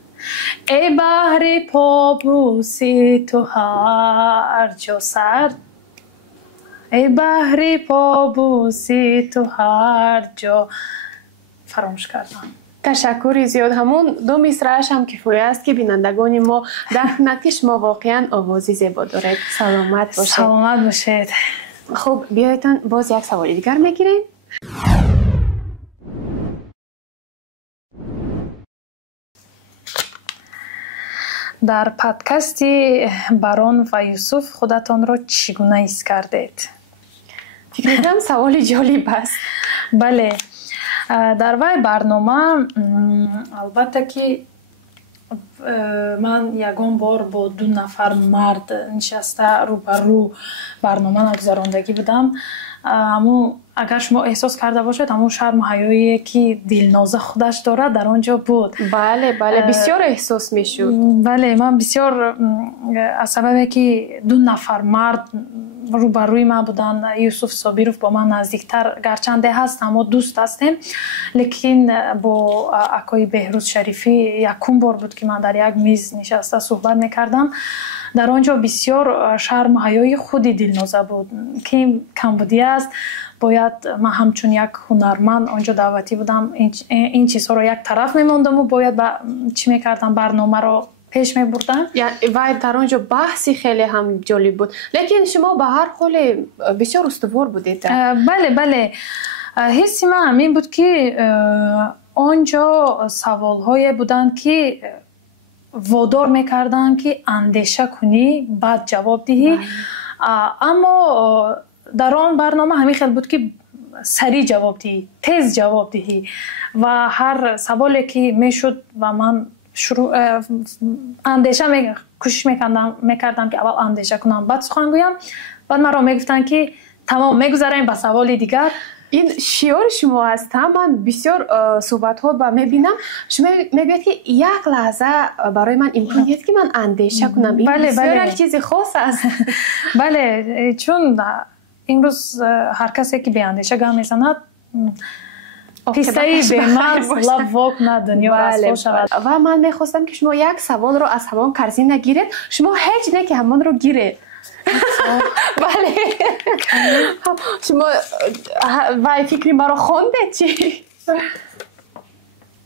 ای بحر پابوسی تو هر جا سر، ای بحر پابوسی تو هر جا. فراموش کردم. تشکر زیاد. همون 2 مصرعش هم کفایه است که بینندگان ما درک کنند که شما واقعا آوازی زیبا دارید. سلامت باشید. سلامت باشید. خب بیایتان باز یک سوال دیگر میگیریم. در پادکست باران و یوسف خودتان را چگونه حس کردید؟ فکر می‌کنم سوال جالب است. بله در وی برنامه البته که من یگان بار با 2 نفر مرد نشسته روبرو برنامه گذراندگی بودم. اما اگر شما احساس کرده باشید همون شرم و حیایی که دلنازه خودش داره در آنجا بود. بله بسیار احساس میشد. بله من بسیار از سببی که 2 نفر مرد روبروی من بودن، یوسف صابیروف با من نزدیکتر گرچنده هست اما دوست هستیم، لیکن با اکای بهروز شریفی یکم بار بود که من در یک میز نشسته صحبت میکردم. در آنجا بسیار شرم و حیای خودی دلنازه بود که کمبودی است. باید من همچون یک هنرمند آنجا دعوتی بودم این چیزها رو یک طرف میموندم و باید چی میکردم برنامه رو پیش میبردم و در اونجا بحثی خیلی هم جالب بود. لیکن شما به هر حال بسیار استوار بودید. بله حسی من همین بود که آنجا سوال‌های بودن که وادار میکردن که اندیشه کنی بعد جواب دهی. اما در آن برنامه همین خیلی بود که سریع جواب دهی، تیز جواب دهی و هر سوالی که میشد و من اندیشه کوشش میکردم که اول اندیشه کنم بعد سخن گویم. بعد من را میگفتن که تمام میگذاریم به سوال دیگر. این شیار شما هست. من بسیار صحبت ها با میبینم شما میگوید که یک لحظه برای من امکانیت که من اندیشه کنم. این بسیار یک چیز خاص است. بله چون امروز هر کسی که به اندیشه گام میزند پیستایی به مغز لب واک نه دنیا رسوا شود. و من میخواستم که شما یک سوال رو از همان کرزین نگیرید. شما هیچ نه که همان رو گیرید. بله شما وای فکری مرا خونده چی؟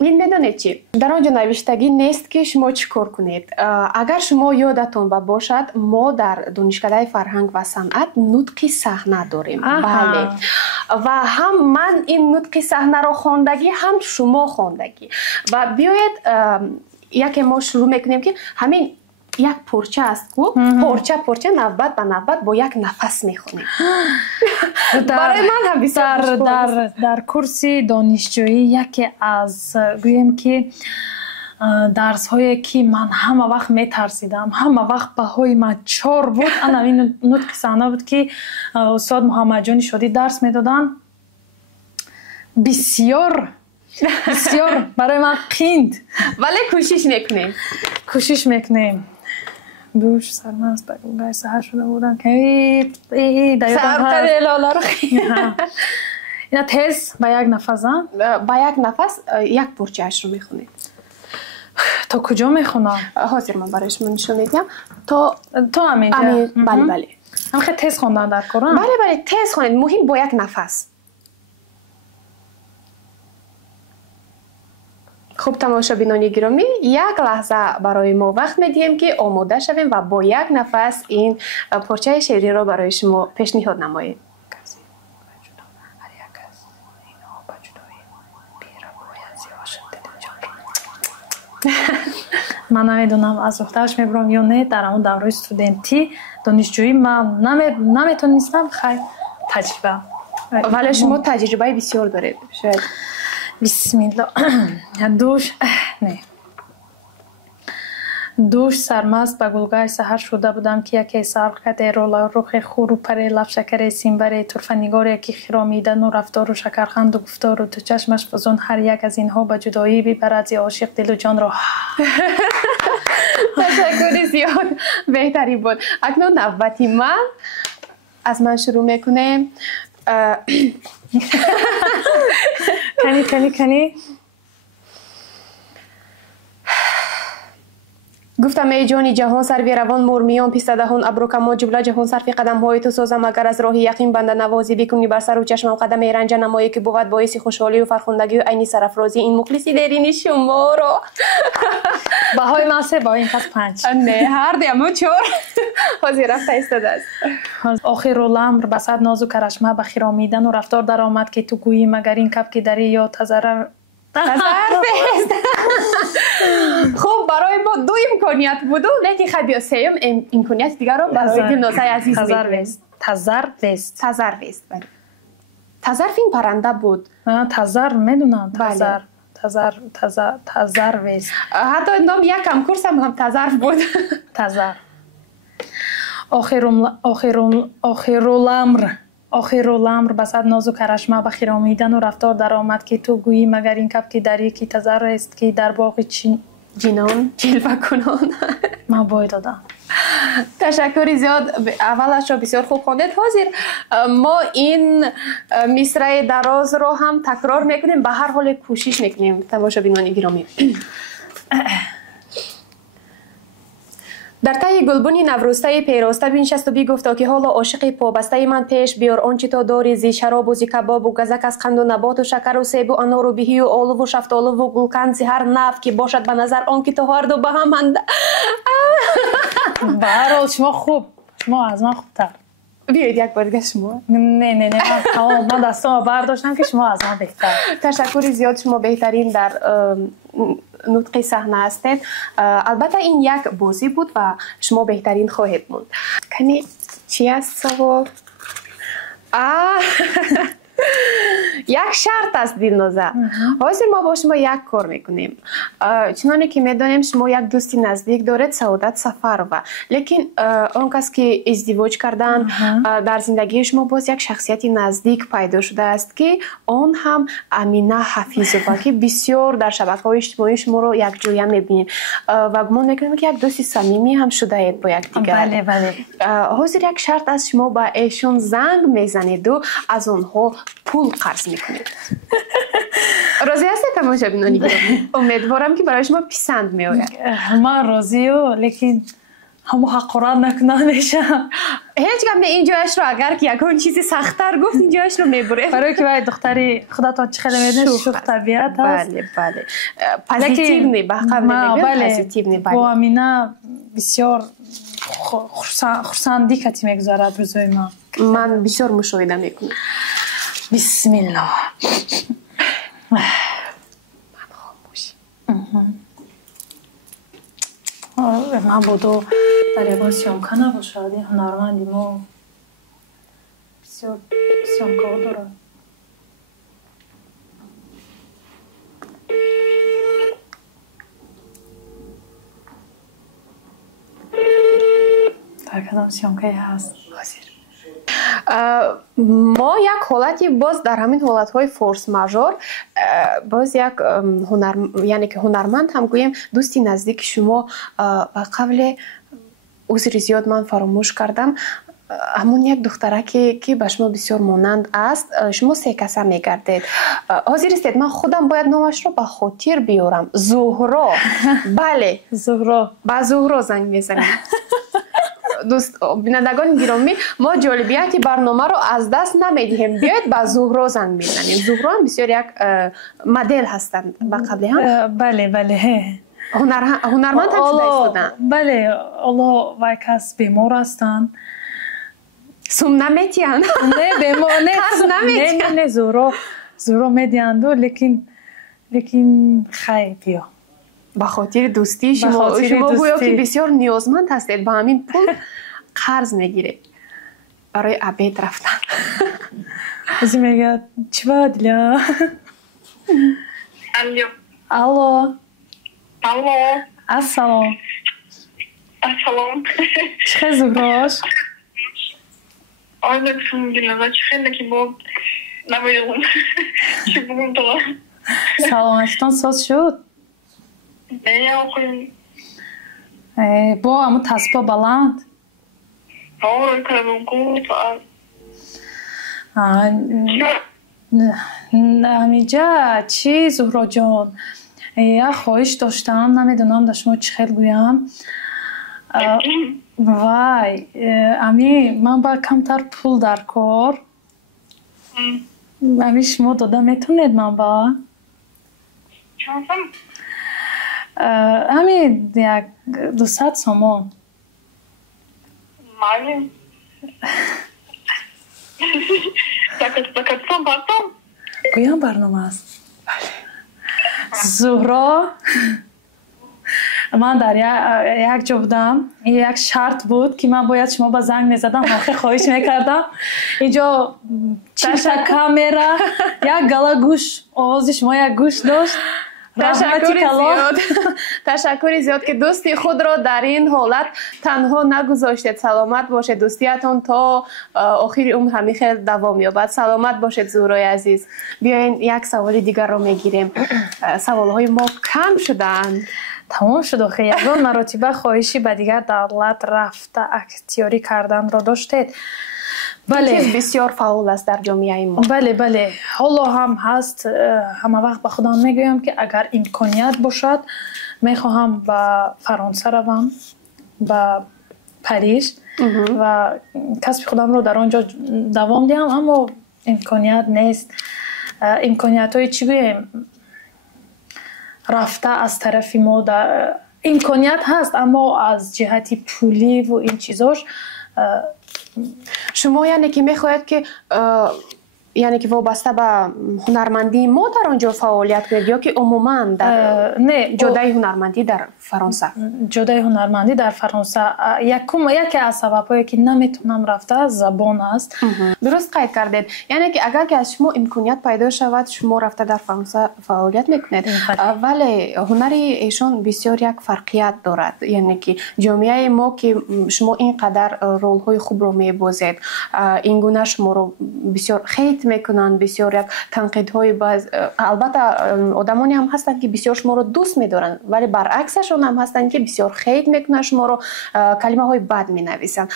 این میدونید چی؟ در آنجا نوشتگی نیست که شما چی کار کنید. اگر شما یادتون باشد ما در دانشکده فرهنگ و صنعت نطق صحنه داریم. بله و هم من این نطق صحنه را خواندگی هم شما خواندگی و بیاید یکی ما شروع میکنیم که همین یک پرچه است کو پرچه نوبت به نوبت با یک نفس میخونیم. برای من هم بسیار در کورس دانشجویی یکی از گویم که درس هایی که من همه وقت میترسیدم همه وقت بهای من 4 بود این نطق صحنه بود که استاد محمد جان شادی درس میدادن. بسیار برای من قیند ولی کوشش میکنیم. دوش سرمست بگوگای سهر شده بودم که سرقه لالا رو اینا تیز با یک نفس با یک نفس یک پرچه اش رو میخونید. تا کجا میخونم؟ حاضر من برای شما نشون میدم تا همینجا. بله هم خیلی تیز خوندن در قرآن. بله تیز خوندید. مهم با یک نفس. خوب تماشا بینانی گرامی یک لحظه برای ما وقت میدیم که آماده شویم و با یک نفس این پارچه شعری را برای شما پیشنهاد نماییم. من نمیدونم از دخترش میبرم یا نه. در اون دوره استودنتی دانشجویی من نمیتونستم خیلی تجربه. ولی شما تجربه بسیار دارید. شاید بسم الله. دوش سرمست به گلگاه سحر شده بودم که یکی سرخط رولا رخ خورو پره لب شکر سیمبره طرف نگار یکی خرامیدن و رفتار و شکرخند و گفتار و تو چشمش فزون هر یک از اینها به جدایی بیبرد یا عاشق دل و جان را. تشکر زیاد بهتری بود. اکنون نوبتی من از من شروع میکنیم. کنی گفتم ای جانی جهان سروی روان مرمیان پیسته دهان ابرو کمان جبله جهان صرفی قدم های تو سازم اگر از راه یقین بنده نوازی بکنی بر سر و چشمم قدم رنج نمایی که بود باعث خوشحالی و فرخندگی و عینی سرافرازی این مخلصی درینی شما رو. بهای من 3 با این پس 5 نه هر دیمو 4 حاضر رفته ایستاده است. آخر الامر بسد ناز و کرشمه به خرامیدن و رفتار در آمد که تو گویی مگر این کپ که دری یا تزرر فیست. خب برای ما 2 امکانیت بود لیکن خیلی سیم امکانیت دیگر رو برای دلنازه عزیز می‌گویست. تزر وست بله. تزر این پرنده بود. تزر میدونم. تزر وست. حتی نام یک کم کورس هم تزر بود. تزر. آخر الامر بسد ناز و کرشمه به خرامیدن و رفتار در آمد که تو گویی مگر این کپ که دری که تزر است که در باغ جنان جلوه کنان. من باید دادم. تشکر زیاد. اولش را بسیار خوب خواندید. حاضر ما این مصرع دراز رو هم تکرار میکنیم. به هر حال کوشش میکنیم تماشا بینان گرامی. در طی گلبنی نوروسته پیراسته بنشست و بگفتا که حالا عاشق پابسته من پیش بیار، آنچه تا داری زی شراب و زی کباب و گزک از قند و نبات و شکر و سیب و انار و بهی و آلو و شفتالو و گلقند زی هر نفت که باشد به نظر آنکه تو هر دو به هم اند. به هر حال شما خوب، شما از من خوبتر. بیایید یک بار دیگه شما. نه من دستم برداشتم که شما از من بهتر. تشکر زیاد، شما بهترین در نطق صحنه هستید. البته این یک بازی بود و شما بهترین خواهید موند. کنی چی است سوال؟ یک شرط است دلنوزه. حاضر ما با شما یک کار میکنیم. چنانه که میدانیم شما یک دوستی نزدیک دارید، سعادت سفر و لیکن اون کس که ازدواج کردن در زندگی شما باز یک شخصیتی نزدیک پیدا شده است که اون هم امینه حفیظوفا که بسیار در شبکه‌های اجتماعی شما رو یک جویا میبینیم و گمان میکنیم که یک دوستی صمیمی هم شده اید با یک دیگر. بله. حاضر یک شرط است، شما با ایشون زنگ میزنید و از اونها پول قرض میکنید. راضی هستید تماشابینان گرامی؟ امیدوارم که برای شما پسند میآید. من راضیم، لیکن همو حقارت نکنم میشه. هیچ گم نه، اینجاش رو اگر که یکون چیزی سخت‌تر گفت اینجاش رو میبره. برای که باید دختری خودتان چه خیلی میدونی شوخ طبیعت هست. بله. پازیتیو نی، با قبل میگم پازیتیو نی. با امینه بسیار خرسندی کتی میگذارد روزای من بسیار مشاهده میکنم. بسم الله. من خاموش. من بودو در یه سیامکا نباشد. این هنرمندی ما بسیار سیامکا دارد. در کدام سیامکایی هست؟ ما یک حالتی باز در همین حالتهای فورس ماژور باز یک یعنی که هنرمند هم گوییم دوستی نزدیک شما قبل عذر زیاد من فراموش کردم، همون یک دختره که به شما بسیار مانند است، شما سه کسه میگردید. حاضر استید من خودم باید نامش رو به خاطر بیارم؟ زهرا. بله زهرا. با زهرا زنگ میزنیم. دوست بینندگان گرامی، ما جالبیت برنامه رو از دست نمیدیم، بیاید با زهرا زنگ میزنیم. زهرا هم بسیار یک مدل هستند با قبلی هم. بله هنرمند هم شده ایستادن. بله الله وای کس بیمار هستند. سوم نمیتیان. نه بیمار نه زهرا میدیاند لیکن خیلی بیا با خاطر دوستی شما گویا که بسیار نیازمند هستید، با همین پول قرض میگیرید برای عبید رفتن. ازی میگه چی باید لیا؟ الو السلام. چه خیلی زهراش؟ آره بسیم دلنازه چه خیلی که با نمیدونم چی بگم تو. سلامتتان ساز شد؟ نه آخویم با همون تصبا بلند؟ آره کنم گفت همیجا چی زهرا جان؟ یک خواهش داشتم، نمیدونم در شما چی خیلی گویم. وای امی من با کمتر پول در کار امی شما داده میتونید من با چانسم امی یک 200 سامان مالیم دکتم باتم گویم برنامه است. زهرا من در یک جا بودم، یک شرط بود که من باید شما با زنگ میزدم، آخه خواهش میکردم اینجا چیشا کامera یک گلا گوش آواز شما یک گوش داشت. تشکر زیاد که دوستی خود را در این حالت تنها نگذاشتید. سلامت باشید، دوستیتون تا آخر عمر همین خیلی دوام یابد. سلامت باشید زهرای عزیز. بیاین یک سوال دیگر رو میگیریم. سوالهای ما کم شدن. تمام شد. آخه یکان مراتبه خواهشی به دیگر دولت رفته اختیاری کردن را داشتید. بله بسیار فعال است در جامعه ما. بله حالا هم هست. همه وقت به خودم میگویم که اگر امکانیت باشد میخواهم به فرانسه روم ба Париж ва касби худамро дар он ҷо давом диҳам, аммо имконият нест. имкониятҳои чӣ гӯем рафта аз тарафи мо имконият ҳаст, аммо аз ҷиҳати пуливу ин чизош шумо яъне ки мехоҳед ки яъне ки вобаста ба ҳунармандии мо дар он ҷо фаъолият кунед ё ки умуман дар ҷодаи ҳунармандӣ дар Фаронса? ҷодаи ҳунармандӣ дар Фаронса яке аз сабабҳое ки наметавонам рафта забон аст. дуруст қайд кардед. яъне ки агар ки аз шумо имконият пайдо шавад, шумо рафта дар Фаронса фаъолият мекунед, вале ҳунари эшон бисёр як фарқият дорад. яъне ки ҷомеаи мо ки шумо ин қадар ролҳои хубро мебозед, ин гуна шуморо бисёр хейт мекунанд, бисёр як танқидҳои албатта одамоне ҳам ҳастанд ки бисёр шуморо дӯст медоранд, вале баръаксашон ҳам ҳастанд ки бисёр хейт мекунанд, шуморо калимаҳои бад менависанд.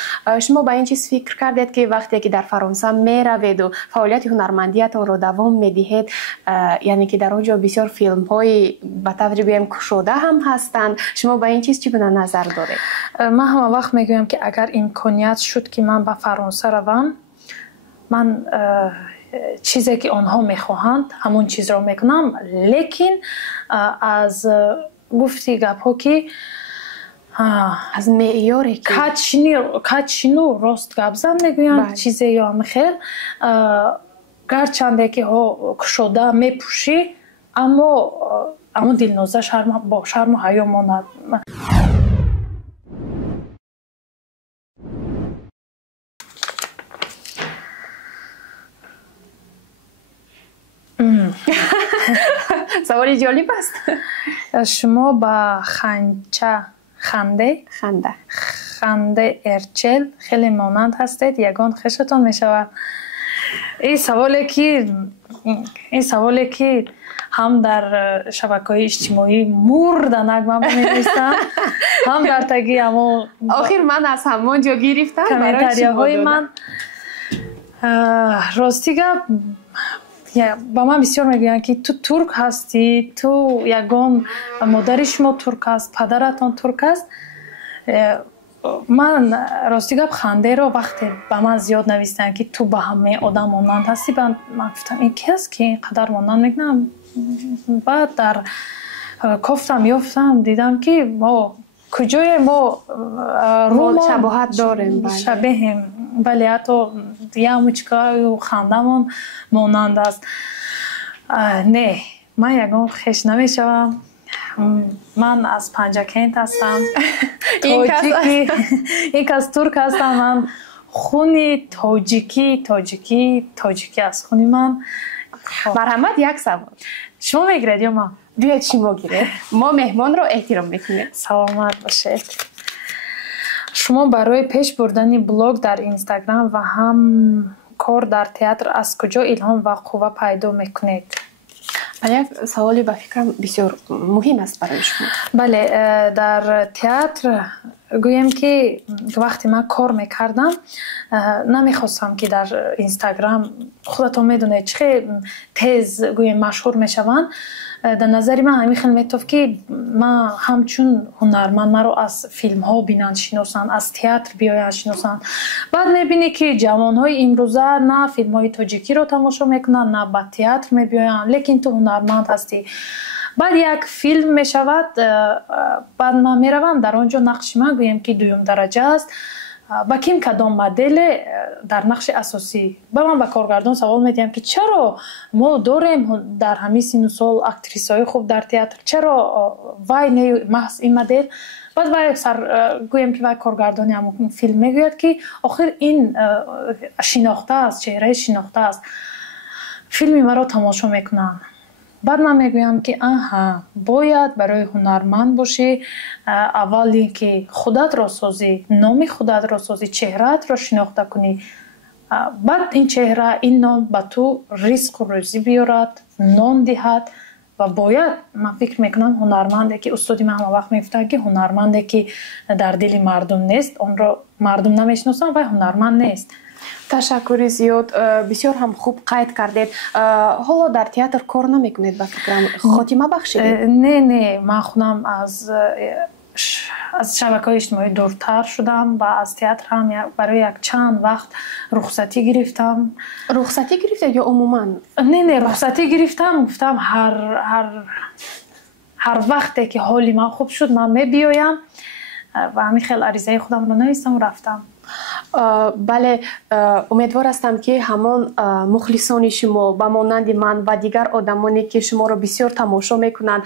шумо ба ин чиз фикр кардед ки вақте ки дар Фаронса мераведу фаъолияти ҳунармандиятонро давом медиҳед, яъне ки дар он ҷо бисёр филмҳои ба таври гӯем кушода ҳам ҳастанд, шумо ба ин чиз чӣ гуна назар доред? ман ҳама вақт мегӯям ки агар имконият шуд ки ман ба Фаронса равам, ман чизе ки онҳо мехоҳанд ҳамон чизро мекунам, лекин аз гуфти гапҳо ки аз меъёре ки качшину рост гап зан мегӯянд чизе ё амихел гарчанде ки кушода мепӯшӣ, аммо дилноза бо шарму ҳаё монад. саволи ҷолиб аст. шумо ба ханде эрчел хеле монанд ҳастед, ягон хешатон мешавад. ин саволе ки ҳам дар шабакаҳои иҷтимоӣ мурданак ман менависам, ҳам дар таги ҳамо охир ман аз ҳамон ҷо гирифтам комментарияҳои ман. рости гап ба ман бисёр мегӯянд ки ту турк ҳастӣ, ту ягон модари шумо турк аст, падаратон турк аст. ман рости гап хандеро вақте ба ман зиёд нависанд ки ту ба ҳамаи одам монанд ҳастӣ, ман гуфтам ин ки аст ки ин қадар монанд мекунам. баъд дар кофтам ёфтам, дидам ки куҷое мо шабоҳат дорем, шабеҳем, бале ҳатто ямочкаю хандамон монанд аст. не, ман ягон хеш намешавам. ман аз Панҷакент ҳастам. ин кас турк ҳастам. ман хуни тоҷикӣ аст хуни ман. марҳамат, як савол. шумо мегиред ё ман? биёед шумо гиред. мо меҳмонро эҳтиром мекунем. саломат бошед. шумо барои пеш бурдани блог дар Инстаграм ва ҳам кор дар театр аз куҷо илҳом ва қувва пайдо мекунед? як саволи ба фикрам бисёр муҳим аст барои шумо. бале, дар театр гӯем ки вақте ман кор мекардам, намехостам ки дар Инстаграм, худатон медонед чӣ хеле тез гӯем машҳур мешаванд. дар назари ман ҳамин хел метофт ки ман ҳамчун ҳунарманд маро аз филмҳо бинанд, шиносанд, аз театр биёянд шиносанд. баъд мебинӣ ки ҷавонҳои имрӯза на филмҳои тоҷикиро тамошо мекунанд, на ба театр мебиёянд, лекин ту ҳунарманд ҳастӣ. баъд як филм мешавад, баъд ман меравам дар он ҷо нақши ман гӯем ки дуюм дараҷа аст, ба ким кадом моделе дар нақши асосӣ. ба ман ба коргардон савол медиҳам ки чаро мо дорем дар ҳамин сину сол актрисаҳои хуб дар театр, чаро вай не маҳз ин модел? баъд вай гӯем ки вай коргардони ҳамон филм мегӯяд ки охир ин шинохтааст, чеҳраи шинохтааст, филми маро тамошо мекунанд. баъд ман мегӯям ки бояд барои ҳунарманд бошӣ, аввал ин ки худатро созӣ, номи худатро созӣ, чеҳраатро шинохта кунӣ. баъд ин чеҳра, ин ном ба ту ризқу рӯзӣ биёрад, нон диҳад. ва бояд, ман фикр мекунам ҳунарманде ки устоди ман ҳама вақт мегуфтанд ки ҳунарманде ки дар дили мардум нест, онро мардум намешиносанд, вай ҳунарманд нест. ташаккури зиёд, бисёр ҳам хуб қайд кардед. ҳоло дар театр кор намекунед ба фикрам, хотима бахшидед? не, ман худам аз аз шабакаҳои иҷтимоӣ дуртар шудам ва аз театр ҳам барои як чанд вақт рухсатӣ гирифтам. рухсатӣ гирифтед ё умуман? Не, рухсатӣ гирифтам, гуфтам ҳар вақте ки ҳоли ман хуб шуд, ман мебиёям ва ҳамин хел аризаи худамро навистам, рафтам. бале, умедвор ҳастам ки ҳамон мухлисони шумо ба монанди ман ва дигар одамоне ки шуморо бисёр тамошо мекунанд,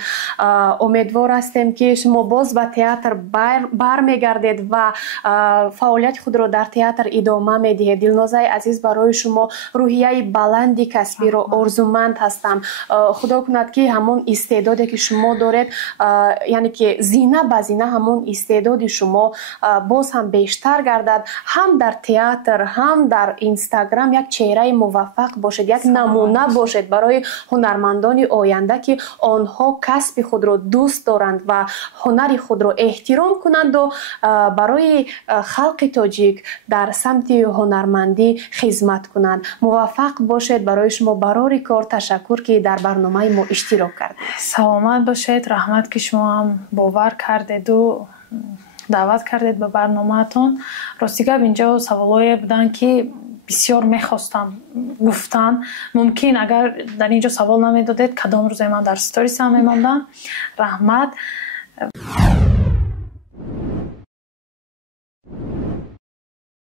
умедвор ҳастем ки шумо боз ба театр бармегардед ва фаъолияти худро дар театр идома медиҳед. Дилнозаи азиз барои шумо рӯҳияи баланди касбиро орзуманд ҳастам. худо кунад ки ҳамон истеъдоде ки шумо доред, яъне ки зина ба зина ҳамон истеъдоди шумо боз ҳам бештар гардад. ҳам дар театр, ҳам дар инстаграм як чеҳраи муваффақ бошед, як намуна бошед барои ҳунармандони оянда ки онҳо касби худро дӯст доранд ва ҳунари худро эҳтиром кунанду барои халқи тоҷик дар самти ҳунармандӣ хизмат кунанд. муваффақ бошед. барои шумо барори кор ташаккур ки дар барномаи мо иштирок кардед. саломат бошед. раҳмат ки шумо ҳам бовар кардеду даъват кардед ба барномаатон. рости гап инҷо саволое буданд ки бисёр мехостам гуфтан. мумкин агар дар инҷо савол намедодед, кадом рӯзе ман дар сториса мемондам. раҳмат.